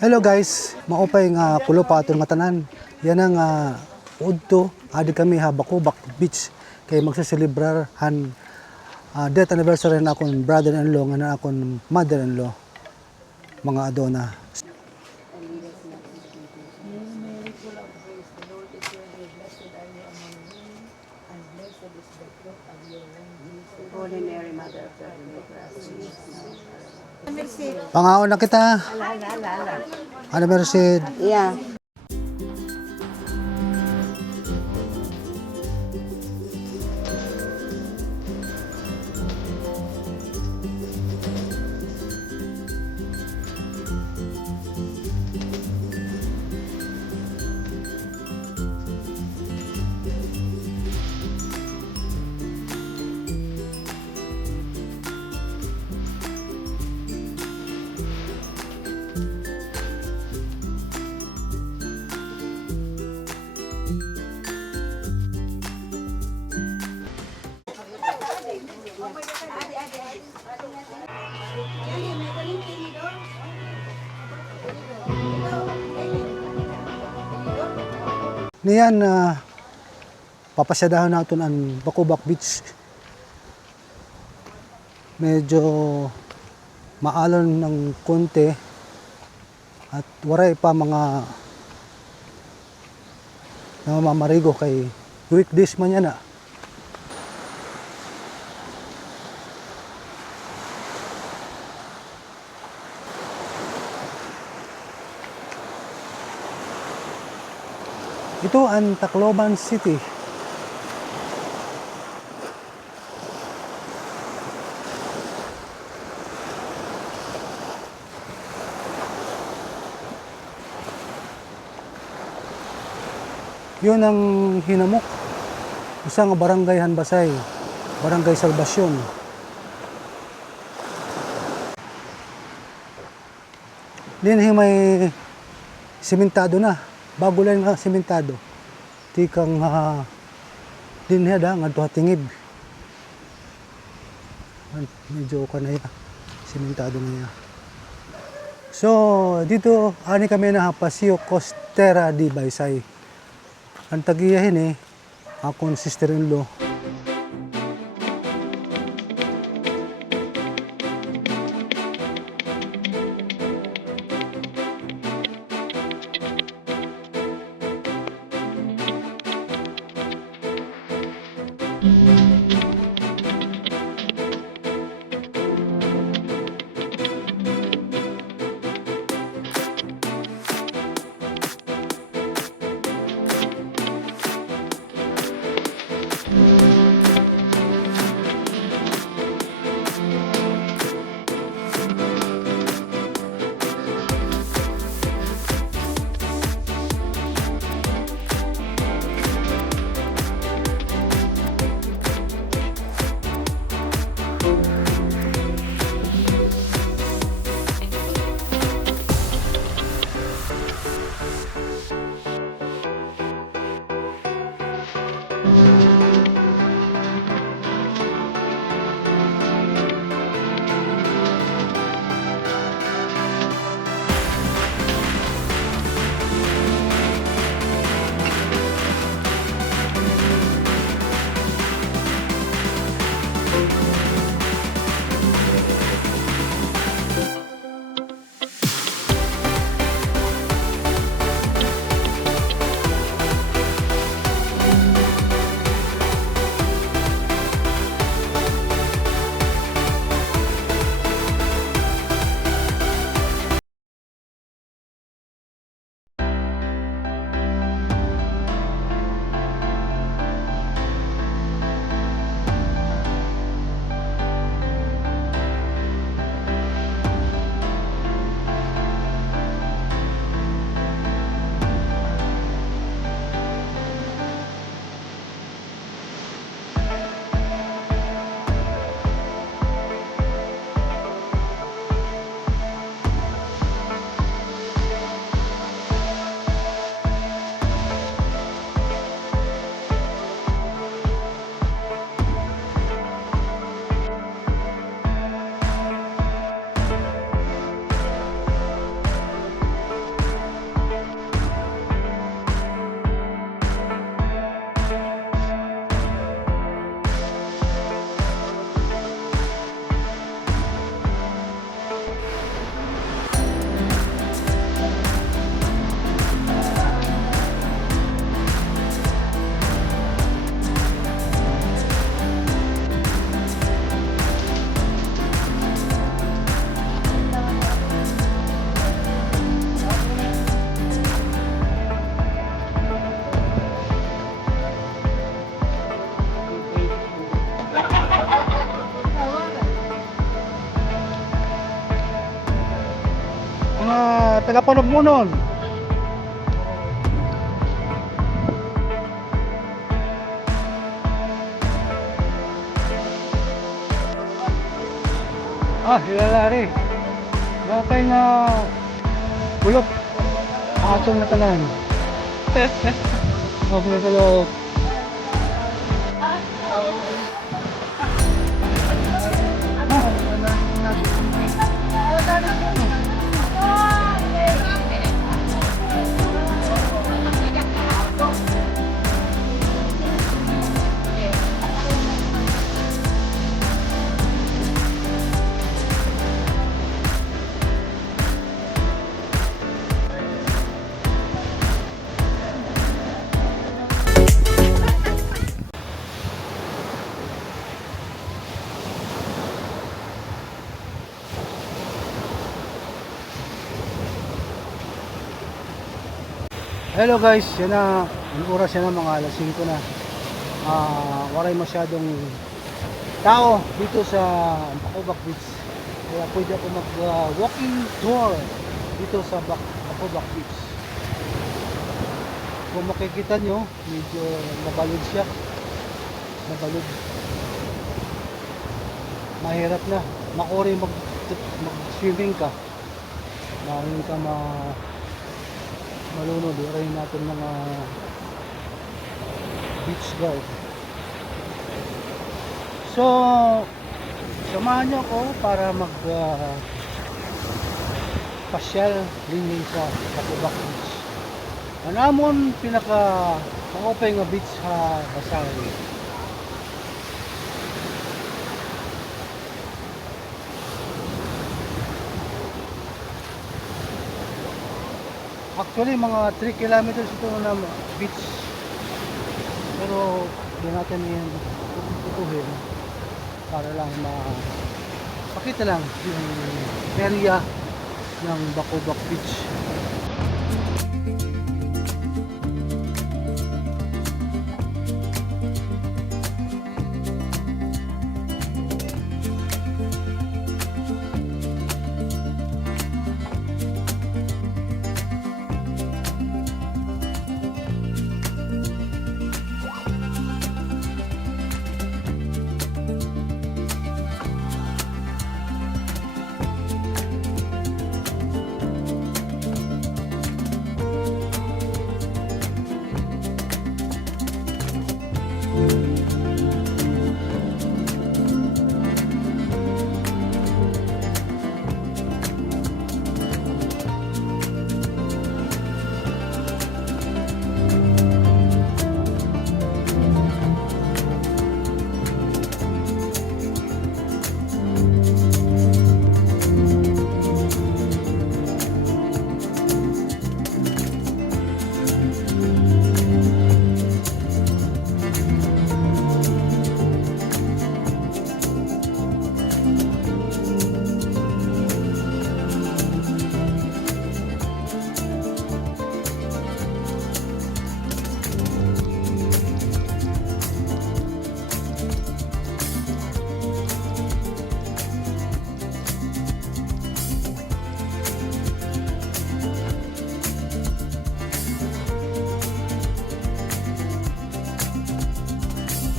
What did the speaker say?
Hello guys, maupay nga pulo pa aton nga tanan. Yan ang udto adi kami ha Bakubak Beach kay magseselebrar han death anniversary na akong brother-in-law nga na akong mother-in-law mga adona. Holy Mary, Mother of God, Pangaon na kita. Ano mercy? yeah. Niyan papasyadahan natin ang Bakubak Beach. Medyo maalon ng konti at waray pa mga namamarigo kay weekdays man yan . Ito ang Tacloban City. Yun ang hinamok. Isang barangay Hanbasay, Barangay Salvacion. Din may simentado na. Bago lang nga simentado. Tikang dinheda nga duha tingib. Medyo kanaya simentado na ya. So dito ani kami na Paseo Costera di Baysay. Ang tagiyahin akong sister-in-law. mga taga-Panagmunon. Hilalari. Bakay nga bulok. Atong na tanan. Okay na talo. Hello guys, yan na, ang oras yan na mga alas 5 na. Waray masyadong tao dito sa Bacobac Beach. Kaya pwede ako mag walking tour dito sa Bacobac Beach. Kung makikita nyo, medyo mabalod siya. Mabalod. Mahirap na. Makuri mag-swimming ka. Maraming ka malunod, rin natin mga beach guard. So samahan nyo ako para mag pasyal din sa Bacobac Beach. Anamon pinaka open nga beach sa Basari. Actually, mga 3 kilometers ito na beach. Pero, hindi natin yung tutuhin para lang makita lang yung area ng Bacobac Beach.